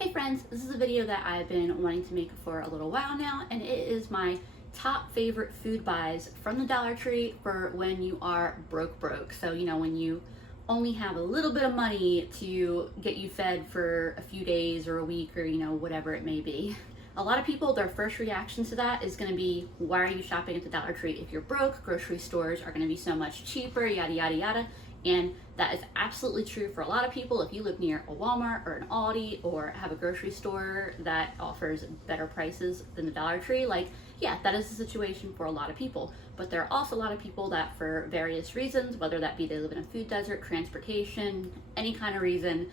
Hey friends, this is a video that I've been wanting to make for a little while now, and it is my top favorite food buys from the Dollar Tree for when you are broke. So, when you only have a little bit of money to get you fed for a few days or a week or, whatever it may be. A lot of people, their first reaction to that is going to be, why are you shopping at the Dollar Tree if you're broke? Grocery stores are going to be so much cheaper, yada, yada, yada. And that is absolutely true for a lot of people. If you live near a Walmart or an Aldi or have a grocery store that offers better prices than the Dollar Tree, that is the situation for a lot of people. But there are also a lot of people that, for various reasons, whether that be they live in a food desert, transportation, any kind of reason,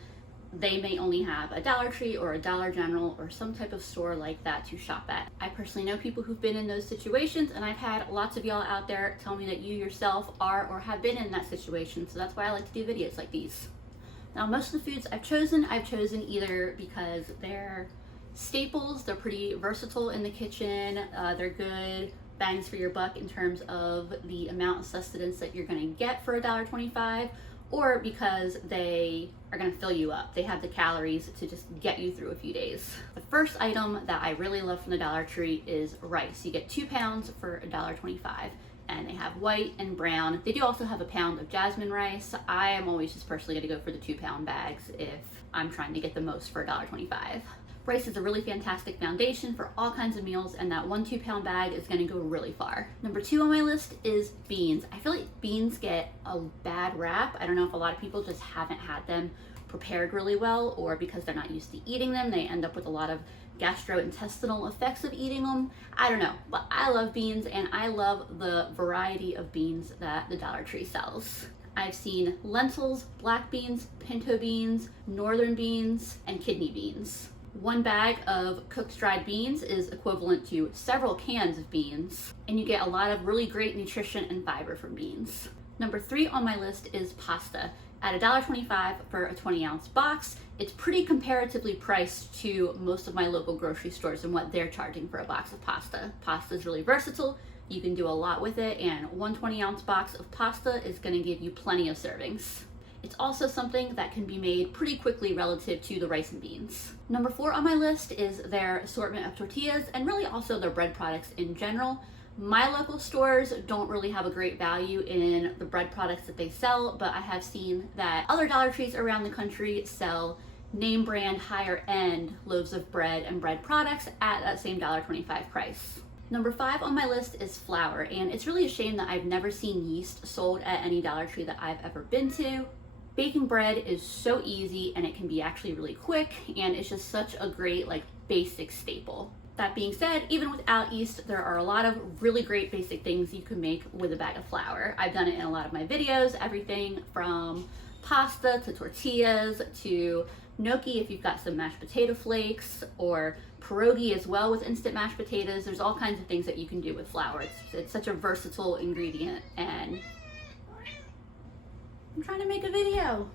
they may only have a Dollar Tree or a Dollar General or some type of store like that to shop at. I personally know people who've been in those situations, and I've had lots of y'all out there tell me that you yourself are or have been in that situation, so that's why I like to do videos like these. Now, most of the foods I've chosen either because they're staples, they're pretty versatile in the kitchen, they're good bangs for your buck in terms of the amount of sustenance that you're gonna get for $1.25, or because they are going to fill you up. They have the calories to just get you through a few days. The first item that I really love from the Dollar Tree is rice. You get 2 pounds for $1.25, and they have white and brown. They do also have a pound of jasmine rice. I am always just personally going to go for the 2-pound bags if I'm trying to get the most for $1.25. Rice is a really fantastic foundation for all kinds of meals, and that 1 2-pound bag is going to go really far. Number 2 on my list is beans. I feel like beans get a bad rap. I don't know if a lot of people just haven't had them prepared really well, or because they're not used to eating them, they end up with a lot of gastrointestinal effects of eating them. I don't know, but I love beans, and I love the variety of beans that the Dollar Tree sells. I've seen lentils, black beans, pinto beans, northern beans, and kidney beans. 1 bag of cooked dried beans is equivalent to several cans of beans, and you get a lot of really great nutrition and fiber from beans. Number 3 on my list is pasta. At $1.25 for a 20-ounce box, it's pretty comparatively priced to most of my local grocery stores and what they're charging for a box of pasta. Pasta is really versatile. You can do a lot with it, and 1 20-ounce box of pasta is going to give you plenty of servings. It's also something that can be made pretty quickly relative to the rice and beans. Number 4 on my list is their assortment of tortillas, and really also their bread products in general. My local stores don't really have a great value in the bread products that they sell, but I have seen that other Dollar Trees around the country sell name brand, higher end loaves of bread and bread products at that same $1.25 price. Number 5 on my list is flour, and it's really a shame that I've never seen yeast sold at any Dollar Tree that I've ever been to. Baking bread is so easy, and it can be actually really quick, and it's just such a great basic staple. That being said, even without yeast, there are a lot of really great basic things you can make with a bag of flour. I've done it in a lot of my videos, everything from pasta to tortillas to gnocchi if you've got some mashed potato flakes, or pierogi as well with instant mashed potatoes. There's all kinds of things that you can do with flour. It's such a versatile ingredient, and I'm trying to make a video.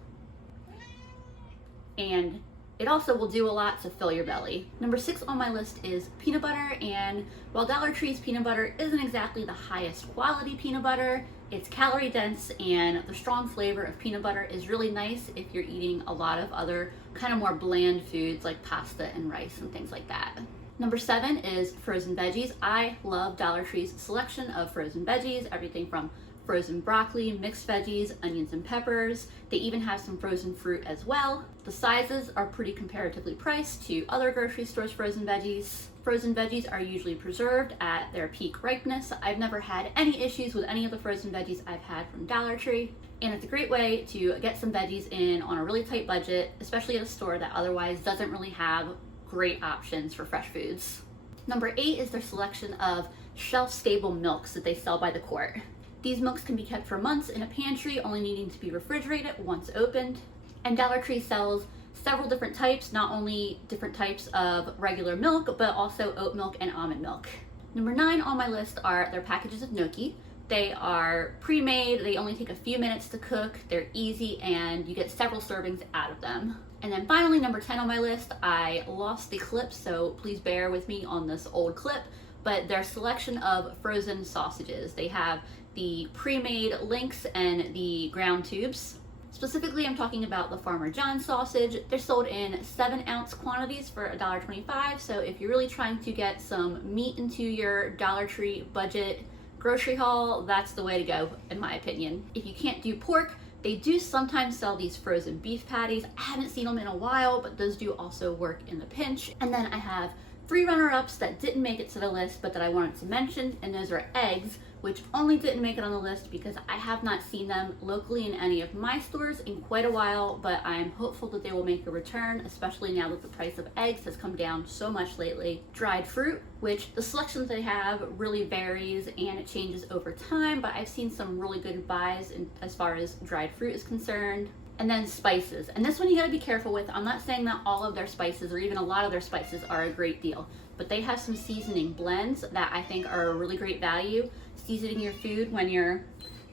And it also will do a lot to fill your belly. Number 6 on my list is peanut butter, and while Dollar Tree's peanut butter isn't exactly the highest quality peanut butter, it's calorie dense, and the strong flavor of peanut butter is really nice if you're eating a lot of other kind of more bland foods like pasta and rice and things like that. Number 7 is frozen veggies. I love Dollar Tree's selection of frozen veggies, everything from frozen broccoli, mixed veggies, onions and peppers. They even have some frozen fruit as well. The sizes are pretty comparatively priced to other grocery stores' frozen veggies. Frozen veggies are usually preserved at their peak ripeness. I've never had any issues with any of the frozen veggies I've had from Dollar Tree, and it's a great way to get some veggies in on a really tight budget, especially at a store that otherwise doesn't really have great options for fresh foods. Number 8 is their selection of shelf-stable milks that they sell by the quart. These milks can be kept for months in a pantry, only needing to be refrigerated once opened. And Dollar Tree sells several different types, not only different types of regular milk, but also oat milk and almond milk. Number 9 on my list are their packages of gnocchi. They are pre-made, they only take a few minutes to cook, they're easy, and you get several servings out of them. And then finally, number 10 on my list, I lost the clip, so please bear with me on this old clip, but their selection of frozen sausages. They have the pre-made links and the ground tubes. Specifically, I'm talking about the Farmer John sausage. They're sold in 7-ounce quantities for $1.25. So if you're really trying to get some meat into your Dollar Tree budget grocery haul, that's the way to go, in my opinion. If you can't do pork, they do sometimes sell these frozen beef patties. I haven't seen them in a while, but those do also work in the pinch. And then I have 3 runner-ups that didn't make it to the list, but that I wanted to mention, and those are eggs, which only didn't make it on the list because I have not seen them locally in any of my stores in quite a while, but I'm hopeful that they will make a return, especially now that the price of eggs has come down so much lately. Dried fruit, which the selections they have really varies and it changes over time, but I've seen some really good buys as far as dried fruit is concerned. And then spices, and this one you gotta be careful with. I'm not saying that all of their spices or even a lot of their spices are a great deal, but they have some seasoning blends that I think are a really great value. Seasoning your food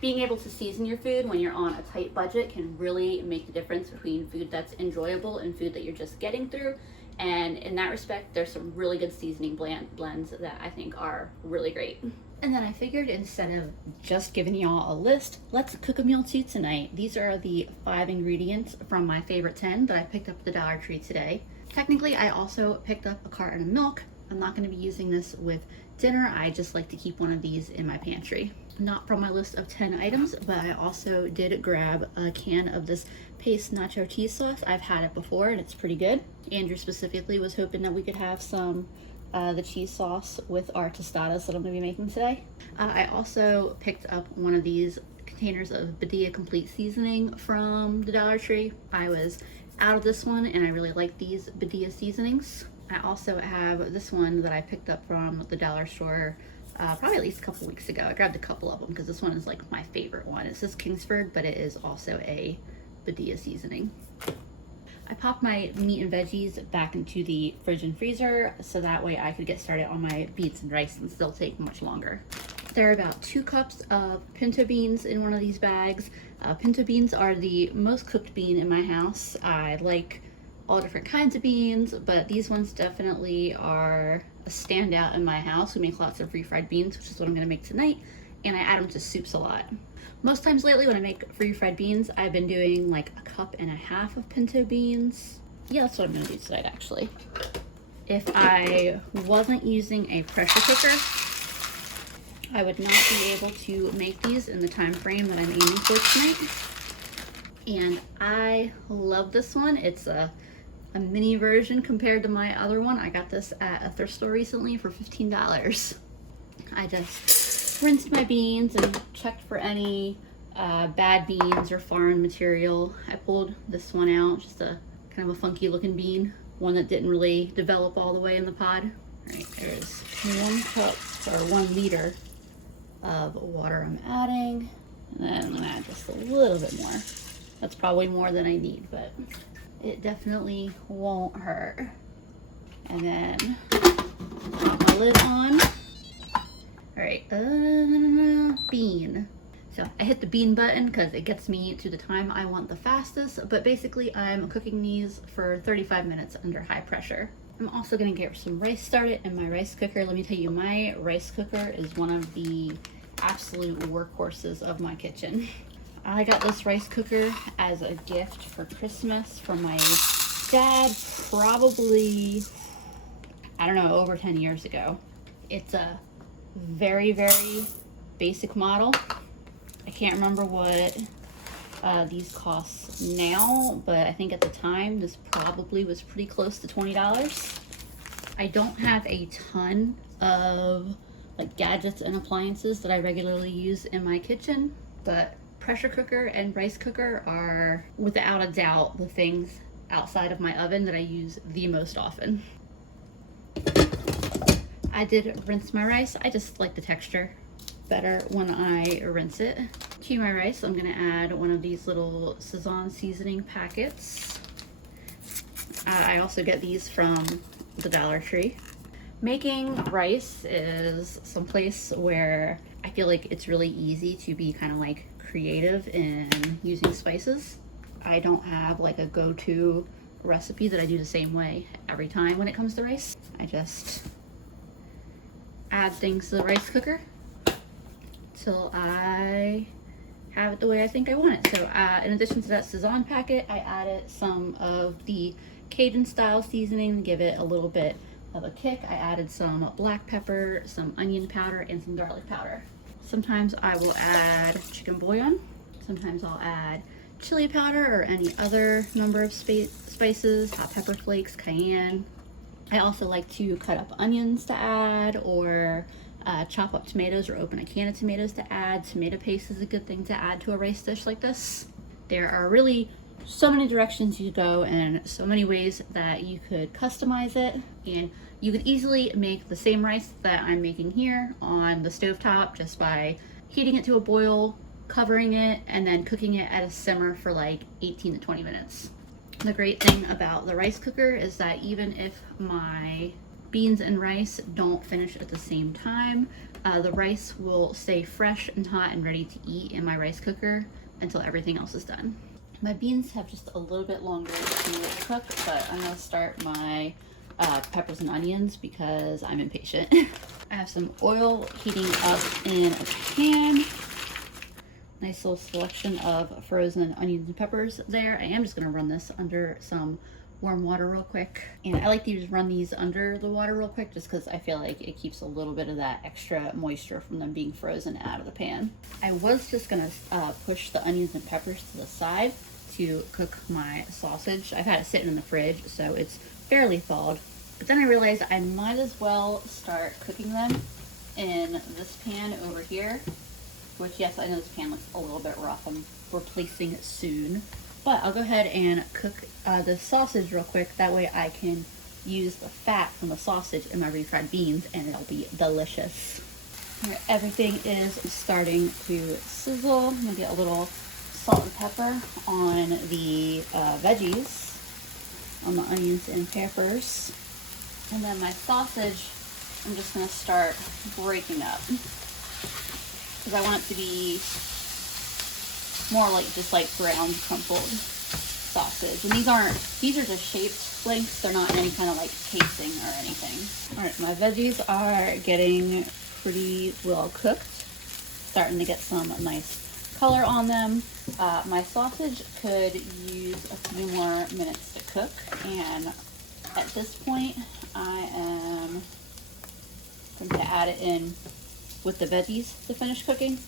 being able to season your food when you're on a tight budget can really make the difference between food that's enjoyable and food that you're just getting through. And in that respect, there's some really good seasoning blends that I think are really great. And then I figured instead of just giving y'all a list, let's cook a meal too tonight. These are the 5 ingredients from my favorite 10 that I picked up at the Dollar Tree today. Technically, I also picked up a carton of milk. I'm not going to be using this with dinner. I just like to keep one of these in my pantry. Not from my list of 10 items, but I also did grab a can of this paste nacho cheese sauce. I've had it before and it's pretty good. Andrew specifically was hoping that we could have some the cheese sauce with our tostadas that I'm going to be making today. I also picked up one of these containers of Badia Complete Seasoning from the Dollar Tree. I was out of this one and I really like these Badia seasonings. I also have this one that I picked up from the dollar store probably at least a couple weeks ago. I grabbed a couple of them because this one is like my favorite one. It says Kingsford, but it is also a Badia seasoning. I popped my meat and veggies back into the fridge and freezer so that way I could get started on my beans and rice and still take much longer. There are about 2 cups of pinto beans in one of these bags. Pinto beans are the most cooked bean in my house. I like all different kinds of beans, but these ones definitely are a standout in my house. We make lots of refried beans, which is what I'm gonna make tonight, and I add them to soups a lot. Most times lately when I make refried beans, I've been doing like 1.5 cups of pinto beans. Yeah, that's what I'm gonna do tonight actually. If I wasn't using a pressure cooker, I would not be able to make these in the time frame that I'm aiming for tonight. And I love this one. It's a mini version compared to my other one. I got this at a thrift store recently for $15. I just rinsed my beans and checked for any bad beans or foreign material. I pulled this one out, just a kind of a funky looking bean, one that didn't really develop all the way in the pod. All right, there's 1 cup or 1 liter of water I'm adding, and then I'm gonna add just a little bit more. That's probably more than I need, but it definitely won't hurt. And then pop my lid on. All right, bean. So I hit the bean button because it gets me to the time I want the fastest, but basically I'm cooking these for 35 minutes under high pressure. I'm also gonna get some rice started in my rice cooker. Let me tell you, my rice cooker is one of the absolute workhorses of my kitchen. I got this rice cooker as a gift for Christmas from my dad, probably, I don't know, over 10 years ago. It's a very, very basic model. I can't remember what these cost now, but I think at the time this probably was pretty close to $20. I don't have a ton of like gadgets and appliances that I regularly use in my kitchen, but pressure cooker and rice cooker are without a doubt the things outside of my oven that I use the most often. I did rinse my rice. I just like the texture better when I rinse it. To my rice, I'm gonna add one of these little Szechuan seasoning packets. I also get these from the Dollar Tree. Making rice is someplace where I feel like it's really easy to be kind of like creative in using spices. I don't have like a go-to recipe that I do the same way every time when it comes to rice. I just add things to the rice cooker till I have it the way I think I want it. So in addition to that Sazon packet, I added some of the Cajun style seasoning to give it a little bit of a kick. I added some black pepper, some onion powder, and some garlic powder. Sometimes I will add chicken bouillon. Sometimes I'll add chili powder or any other number of spices, hot pepper flakes, cayenne. I also like to cut up onions to add, or chop up tomatoes or open a can of tomatoes to add. Tomato paste is a good thing to add to a rice dish like this. There are really so many directions you go and so many ways that you could customize it, and you could easily make the same rice that I'm making here on the stovetop just by heating it to a boil, covering it, and then cooking it at a simmer for like 18 to 20 minutes. The great thing about the rice cooker is that even if my beans and rice don't finish at the same time, the rice will stay fresh and hot and ready to eat in my rice cooker until everything else is done. My beans have just a little bit longer to cook, but I'm gonna start my peppers and onions because I'm impatient. I have some oil heating up in a pan. Nice little selection of frozen onions and peppers there. I am just gonna run this under some warm water real quick. And I like to just run these under the water real quick just because I feel like it keeps a little bit of that extra moisture from them being frozen out of the pan. I was just gonna push the onions and peppers to the side to cook my sausage. I've had it sitting in the fridge, so it's fairly thawed. But then I realized I might as well start cooking them in this pan over here. Which, yes, I know this pan looks a little bit rough. I'm replacing it soon. But I'll go ahead and cook the sausage real quick. That way I can use the fat from the sausage in my refried beans and it'll be delicious. Right, everything is starting to sizzle. I'm going to get a little salt and pepper on the veggies, on the onions and peppers. And then my sausage, I'm just going to start breaking up. Because I want it to be more like just like ground crumpled sausage. And these are just shaped flakes. They're not in any kind of like casing or anything. All right, my veggies are getting pretty well cooked. Starting to get some nice color on them. My sausage could use a few more minutes to cook. And at this point, I am going to add it in with the veggies to finish cooking.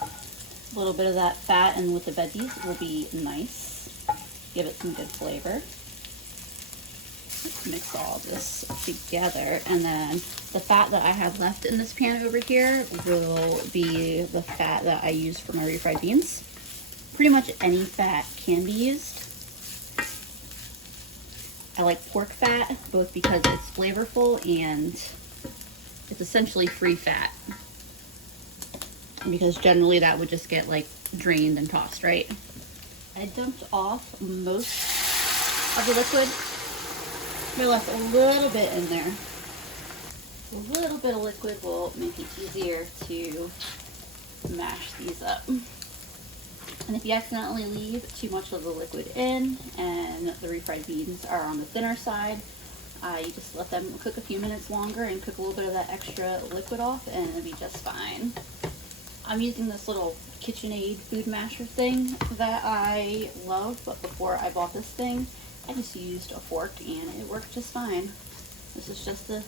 A little bit of that fat and with the veggies will be nice. Give it some good flavor. Let's mix all of this together, and then the fat that I have left in this pan over here will be the fat that I use for my refried beans. Pretty much any fat can be used. I like pork fat both because it's flavorful and it's essentially free fat, because generally that would just get like drained and tossed, right? I dumped off most of the liquid. I left a little bit in there. A little bit of liquid will make it easier to mash these up. And if you accidentally leave too much of the liquid in and the refried beans are on the thinner side, you just let them cook a few minutes longer and cook a little bit of that extra liquid off and it'll be just fine. I'm using this little KitchenAid food masher thing that I love, but before I bought this thing, I just used a fork and it worked just fine. This is just a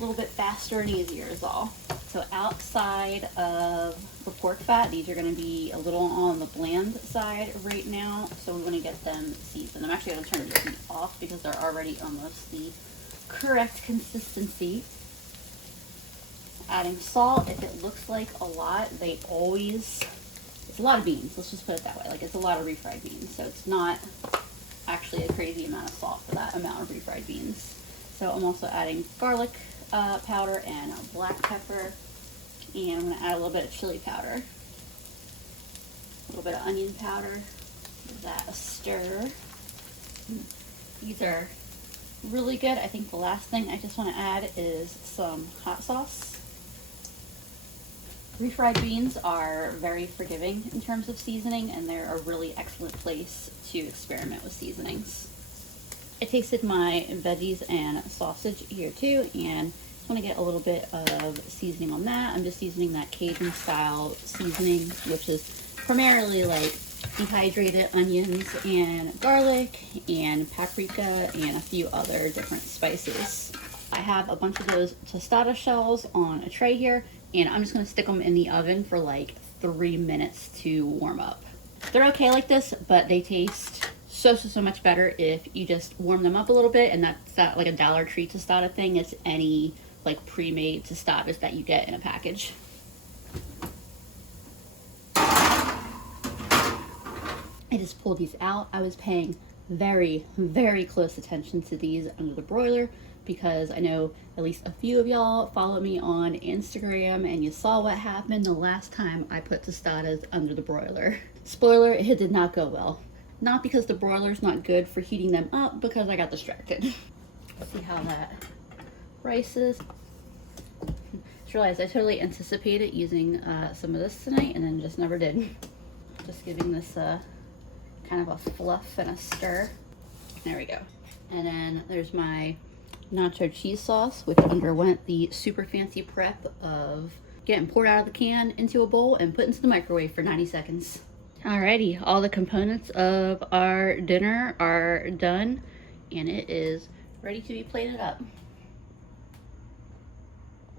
little bit faster and easier is all. So outside of the pork fat, these are going to be a little on the bland side right now, so we want to get them seasoned. I'm actually going to turn the heat off because they're already almost the correct consistency. Adding salt, if it looks like a lot, it's a lot of beans, let's just put it that way. Like, it's a lot of refried beans, so it's not actually a crazy amount of salt for that amount of refried beans. So I'm also adding garlic powder and black pepper, and I'm going to add a little bit of chili powder, a little bit of onion powder, give that a stir. These are really good. I think the last thing I just want to add is some hot sauce. Refried beans are very forgiving in terms of seasoning, and they're a really excellent place to experiment with seasonings. I tasted my veggies and sausage here too, and Want to get a little bit of seasoning on that. I'm just seasoning that Cajun style seasoning, which is primarily like dehydrated onions and garlic and paprika and a few other different spices. I have a bunch of those tostada shells on a tray here, and I'm just going to stick them in the oven for like 3 minutes to warm up. They're okay like this, but they taste so much better if you just warm them up a little bit. And that's not like a Dollar Tree tostada thing. It's any like pre-made tostadas that you get in a package. I just pulled these out. I was paying very close attention to these under the broiler because I know at least a few of y'all follow me on Instagram and you saw what happened the last time I put tostadas under the broiler. Spoiler, it did not go well. Not because the broiler's not good for heating them up, because I got distracted. Let's see how that rice is. Just realized I totally anticipated using some of this tonight and then just never did. Just giving this kind of a fluff and a stir. There we go. And then there's my nacho cheese sauce, which underwent the super fancy prep of getting poured out of the can into a bowl and put into the microwave for 90 seconds. Alrighty, all the components of our dinner are done and it is ready to be plated up.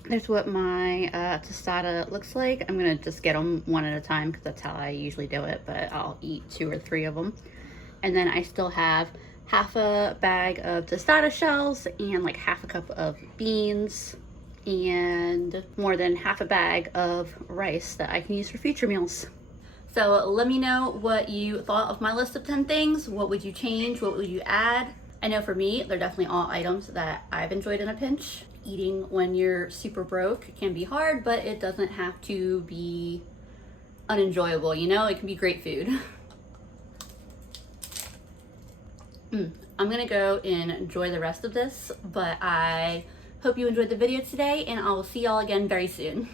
There's what my tostada looks like. I'm gonna just get them one at a time because that's how I usually do it, but I'll eat 2 or 3 of them. And then I still have half a bag of tostada shells and like half a cup of beans and more than half a bag of rice that I can use for future meals. So let me know what you thought of my list of 10 things. What would you change? What would you add? I know for me, they're definitely all items that I've enjoyed in a pinch. Eating when you're super broke can be hard, but it doesn't have to be unenjoyable, you know? It can be great food. I'm gonna go and enjoy the rest of this, but I hope you enjoyed the video today, and I will see y'all again very soon.